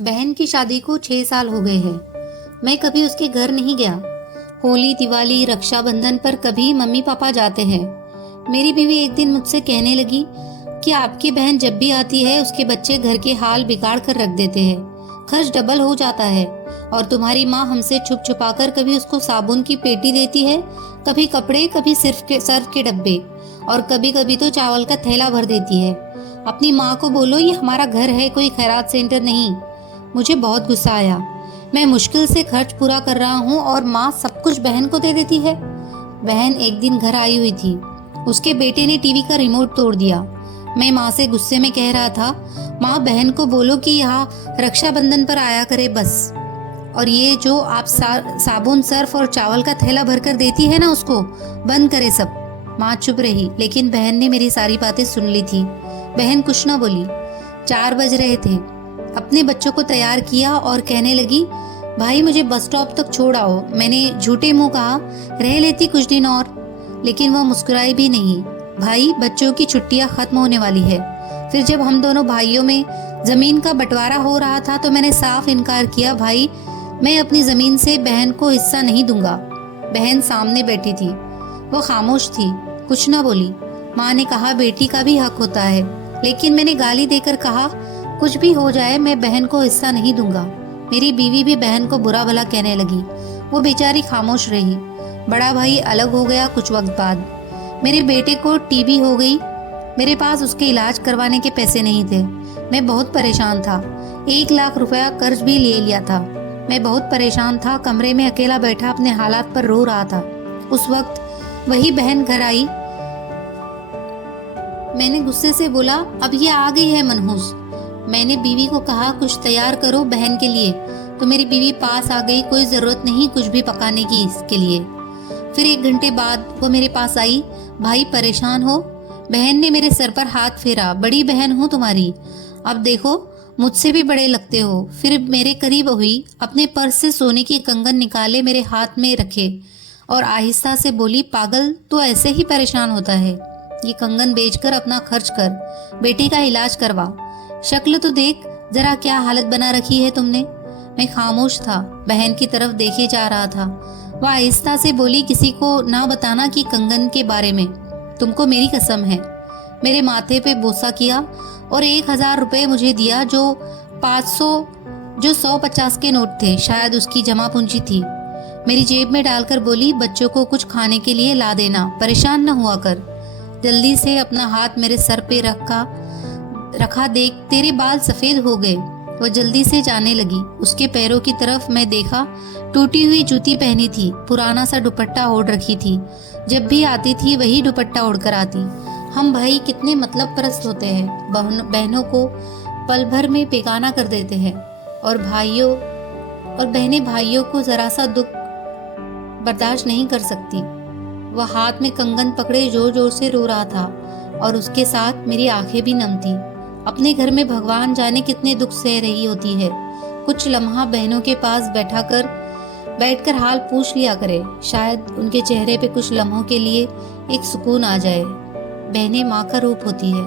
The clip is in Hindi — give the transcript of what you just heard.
बहन की शादी को 6 साल हो गए हैं। मैं कभी उसके घर नहीं गया। होली, दिवाली, रक्षाबंधन पर कभी मम्मी पापा जाते हैं। मेरी बीवी एक दिन मुझसे कहने लगी कि आपकी बहन जब भी आती है उसके बच्चे घर के हाल बिगाड़ कर रख देते हैं, खर्च डबल हो जाता है। और तुम्हारी माँ हमसे छुप छुपा कर कभी उसको साबुन की पेटी देती है, कभी कपड़े, कभी सर्फ के डब्बे, और कभी कभी तो चावल का थैला भर देती है। अपनी माँ को बोलो ये हमारा घर है, कोई खैरात सेंटर नहीं। मुझे बहुत गुस्सा आया। मैं मुश्किल से खर्च पूरा कर रहा हूँ और माँ सब कुछ बहन को दे देती है। बहन एक दिन घर आई हुई थी। उसके बेटे ने टीवी का रिमोट तोड़ दिया। मैं माँ से गुस्से में कह रहा था, माँ बहन को बोलो कि यहाँ रक्षाबंधन पर आया करे बस। और ये जो आप साबुन, सर्फ और चावल का थैला भरकर देती है ना, उसको बंद करे सब। माँ चुप रही, लेकिन बहन ने मेरी सारी बातें सुन ली थी। बहन कुछ न बोली। 4 बज रहे थे। अपने बच्चों को तैयार किया और कहने लगी, भाई मुझे बस स्टॉप तक छोड़ आओ। मैंने झूठे मुंह कहा, रह लेती कुछ दिन और, लेकिन वह मुस्कुराई भी नहीं। भाई, बच्चों की छुट्टियां खत्म होने वाली है। फिर जब हम दोनों भाइयों में जमीन का बंटवारा हो रहा था तो मैंने साफ इनकार किया, भाई मैं अपनी जमीन से बहन को हिस्सा नहीं दूंगा। बहन सामने बैठी थी, वो खामोश थी, कुछ ना बोली। माँ ने कहा, बेटी का भी हक होता है, लेकिन मैंने गाली देकर कहा, कुछ भी हो जाए मैं बहन को हिस्सा नहीं दूंगा। मेरी बीवी भी बहन को बुरा भला कहने लगी। वो बेचारी खामोश रही। बड़ा भाई अलग हो गया कुछ वक्त बाद। मेरे बेटे को टीबी हो गई। मेरे पास उसके इलाज करवाने के पैसे नहीं थे। मैं बहुत परेशान था। 1 लाख रुपया कर्ज भी ले लिया था। मैं बहुत परेशान था। कमरे में अकेला बैठा अपने हालात पर रो रहा था। उस वक्त वही बहन घर आई। मैंने गुस्से से बोला, अब ये आ गई है मनहूस। मैंने बीवी को कहा, कुछ तैयार करो बहन के लिए। तो मेरी बीवी पास आ गई, कोई जरूरत नहीं कुछ भी पकाने की इसके लिए। फिर 1 घंटे बाद वो मेरे पास आई, भाई परेशान हो? बहन ने मेरे सर पर हाथ फेरा, बड़ी बहन हूँ तुम्हारी, अब देखो मुझसे भी बड़े लगते हो। फिर मेरे करीब हुई, अपने पर्स से सोने की कंगन निकाले मेरे हाथ में रखे और आहिस्ता से बोली, पागल तो ऐसे ही परेशान होता है, ये कंगन बेचकर अपना खर्च कर, बेटी का इलाज करवा। शक्ल तो देख जरा, क्या हालत बना रखी है तुमने। मैं खामोश था, बहन की तरफ देखे जा रहा था। वह आहिस्ता से बोली, किसी को ना बताना कि कंगन के बारे में, तुमको मेरी कसम है। मेरे माथे पे बोसा किया और 1000 रुपये मुझे दिया, जो 150 के नोट थे, शायद उसकी जमा पूंजी थी। मेरी जेब में डालकर बोली, बच्चों को कुछ खाने के लिए ला देना, परेशान न हुआ कर। जल्दी से अपना हाथ मेरे सर पे रखा, देख तेरे बाल सफेद हो गए। वह जल्दी से जाने लगी। उसके पैरों की तरफ मैं देखा, टूटी हुई जूती पहनी थी, पुराना सा दुपट्टा ओढ़ रखी थी। जब भी आती थी वही दुपट्टा ओढ़कर आती। हम भाई कितने मतलब परस्त होते हैं, बहनों को पल भर में बेगाना कर देते हैं, और बहनें भाइयों को जरा सा दुख बर्दाश्त नहीं कर सकती। वह हाथ में कंगन पकड़े जोर जोर से रो रहा था और उसके साथ मेरी आंखें भी नम थी। अपने घर में भगवान जाने कितने दुख सह रही होती है। कुछ लम्हा बहनों के पास बैठकर हाल पूछ लिया करे, शायद उनके चेहरे पे कुछ लम्हों के लिए एक सुकून आ जाए। बहनें माँ का रूप होती है।